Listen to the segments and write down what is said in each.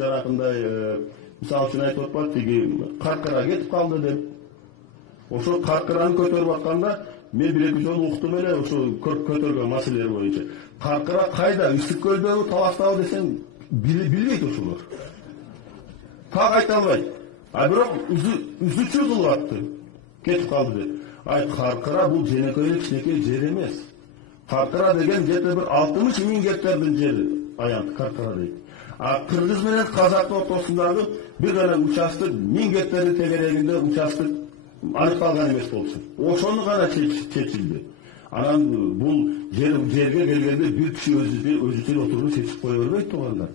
жанакындай мисалы үчүн айтып атпады тиги Каркыра кетип калды деп. Ошо Каркыраны көтөрүп атканда мен бир эки жолу уктум эле ошо көтөргөн маселелер боюнча. Каркыра кайда? Үстүк көлдөгү, Таластабы десең билбейт ошолор. Так айта албайт. А бирок үзүчү кылып кетип калды деп. Ай Каркыра бул женекей кичинекей жер эмес. Каркыра деген где-то бир 60 000 гектардын жери аянт Каркыра дейт. А Кыргыз менен Казактын ортосундагы бир гана участок 1000 гектарды тегерегинде участок аныкталган эмес болчу. Ошону гана чечилди. Анан бул жерге келгенде бир киши өзүчө отуруп чечип кое бербейт туугандар.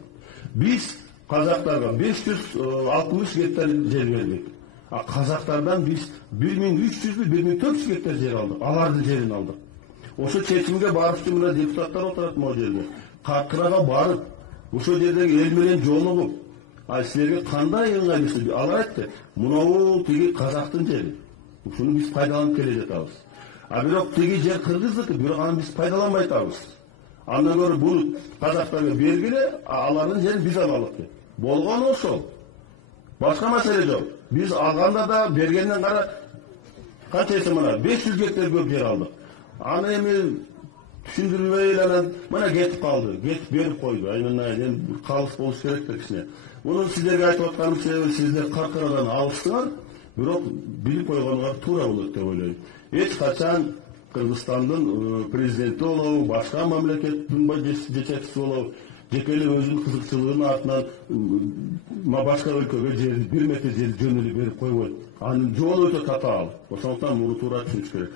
Биз казактарга 560 гектар жер бердик. А казактардан биз 1300-1400 гектар жер алдык. Алардын жерин алдык. Ошо чечимге барып мына депутаттар отурат могу жерде. Каркырага барып, ошо жердеги эл менен жолугуп, а силерге кандай ыңгай берсе, алар айтты, мынау тиги казактын жери. Ушуну биз пайдаланып келе жатабыз. А бирок тиги жер кыргыздыкы, бирок аны биз пайдаланбай атабыз. Андан көрө бул казактарга бергиле, алардын жерин биз алалык деп. Болгону ошол. Башка маселе жок. Биз алганда да бергенден кара канча эсе мына 500 гектар көп жер алдык. Аны эми түшүндүрбөй эле анан мына кетип калды, кетип берип койду. Айнан калыс болуш керек да кичине. Муну сиздерге айтып атканым себеби сиздер Каркырадан алыстыңар, бирок билип койгонуңар туура болот деп ойлойм. Эч качан Кыргызстандын президенти болобу, башка мамлекеттин жетекчиси болобу, жеке эле өзүнүн кызыкчылыгынын артынан башка өлкөгө жерди 1 метр жер жөн эле берип койбойт. Анын жолу өтө татаал. Ошондуктан муну туура түшүнүш керек.